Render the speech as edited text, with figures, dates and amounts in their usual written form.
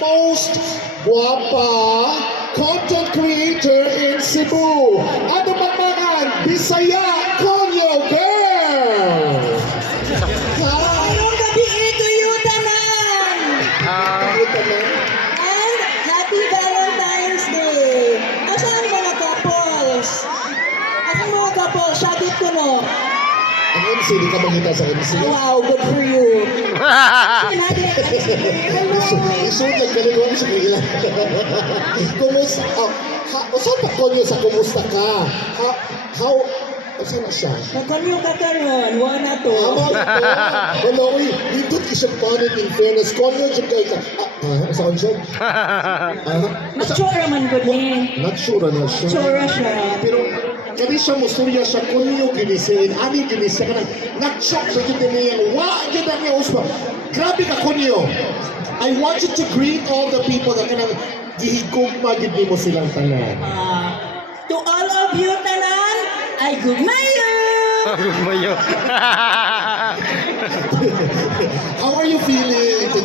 most guwapa content creator in Cebu. Ano magmangan? Bisaya Konyo Girl! Ngayong gabi ito yung tanan! Ito na. And Happy Valentine's Day! Asan ang mga couples? Asan ang mga couples? Sagot ko no. Ang MC, di ka makita sa MC. Wow, good for you. Isulat ka rin kung sa kanila. Kumusta? Saan pa konyo sa kumusta ka? How? Saan na siya? Nagkanyo ka karon, wala to. Wala, uy, dito isang panit in fairness. Konyo dyan kayo ka. Saan siya? Not sure man good ni. Not sure na siya. Sure siya. Pero kani siya musurya siya kunyo ginisin, ani ginisin ka na nag-shock sa dito niya, wa dyan na niya uspa. Grabe ka kunyo. I want you to greet all the people na kanang gihigugma gid mo silang tanan. To all of you tanan, ay gugmayo! Gugmayo. How are you feeling?